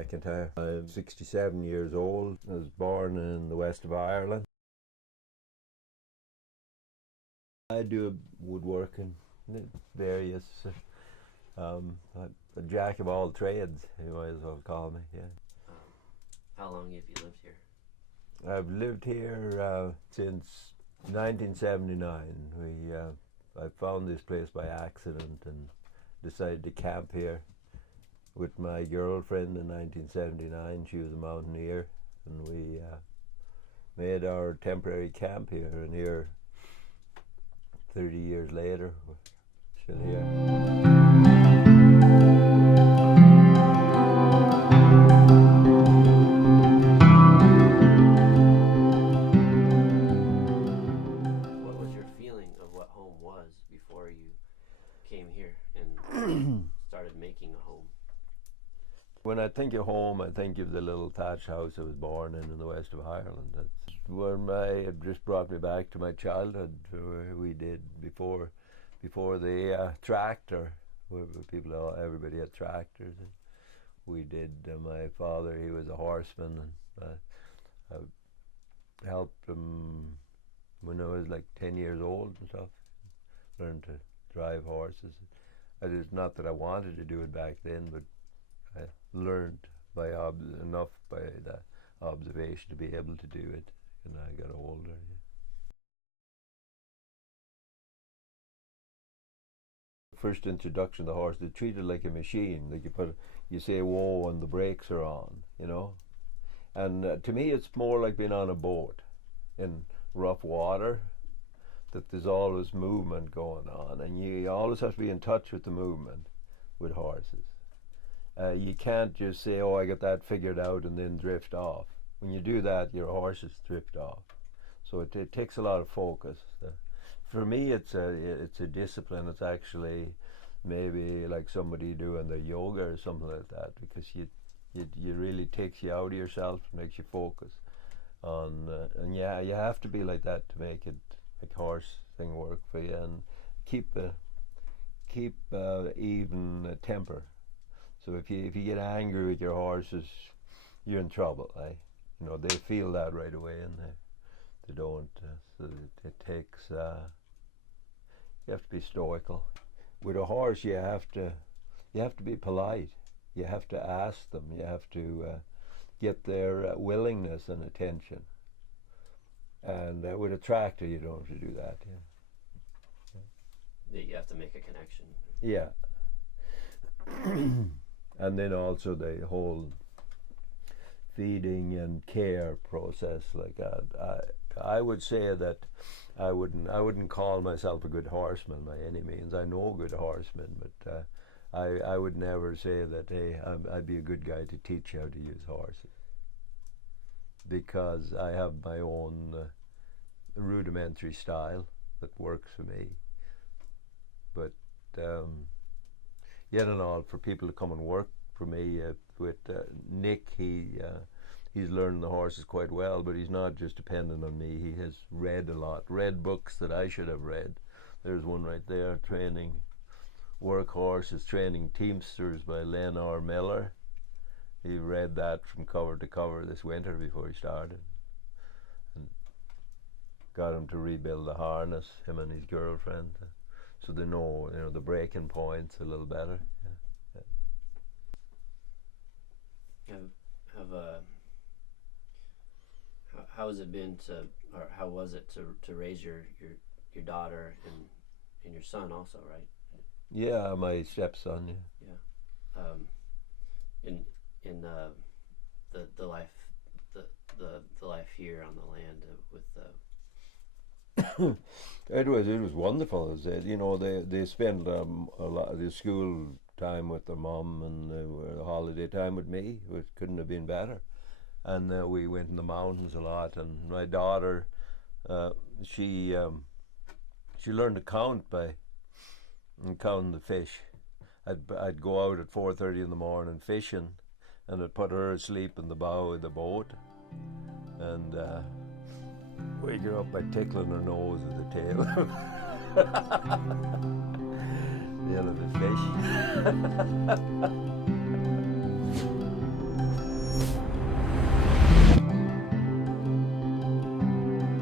McIntyre. I'm 67 years old. I was born in the west of Ireland. I do woodworking, various, a jack of all trades, you might as well call me, yeah. How long have you lived here? I've lived here since 1979. I found this place by accident and decided to camp here with my girlfriend in 1979. She was a mountaineer, and we made our temporary camp here, and here 30 years later we're still here. What was your feeling of what home was before you came here and started making a home? When I think of home, I think of the little thatched house I was born in the west of Ireland. That's when it just brought me back to my childhood. We did before the tractor. Everybody had tractors. And we did. My father, he was a horseman, and I helped him when I was like 10 years old and stuff. Learned to drive horses. It's not that I wanted to do it back then, but I learned enough by the observation to be able to do it, and I got older. Yeah. First introduction to the horse, they treat it like a machine. Like you say whoa and the brakes are on, you know. And to me, it's more like being on a boat in rough water. That there's always movement going on, and you always have to be in touch with the movement with horses. You can't just say, oh, I got that figured out, and then drift off. When you do that, your horses drift off. So it takes a lot of focus. For me, it's a discipline. It's actually maybe like somebody doing the yoga or something like that, because you really takes you out of yourself, makes you focus on, and yeah, you have to be like that to make it like horse thing work for you, and keep even temper. So if you get angry with your horses, you're in trouble. You know, they feel that right away, and they don't. So it takes. You have to be stoical. With a horse, you have to be polite. You have to ask them. You have to get their willingness and attention. And with a tractor, you don't have to do that. Yeah. You have to make a connection. Yeah. And then also the whole feeding and care process like that. I would say that I wouldn't call myself a good horseman by any means. I know good horsemen, but I would never say that, hey, I'd be a good guy to teach you how to use horses, because I have my own rudimentary style that works for me. But yet and all, for people to come and work for me with Nick, he's learned the horses quite well, but he's not just dependent on me. He has read a lot, read books that I should have read. There's one right there, Training Work Horses, Training Teamsters by Len R. Miller. He read that from cover to cover this winter before he started, and got him to rebuild the harness, him and his girlfriend, so they know, the breaking points a little better. Yeah. How has it been or how was it to raise your daughter and your son also, right? Yeah, my stepson. Yeah. Yeah. In the life the life here on the land with the. It was wonderful. They spent a lot of the school time with their mom, and the holiday time with me. It couldn't have been better. And we went in the mountains a lot. And my daughter, she learned to count by counting the fish. I'd go out at 4:30 in the morning fishing, and I'd put her asleep in the bow of the boat, and wake her up by tickling her nose with the tail. The end of the fish.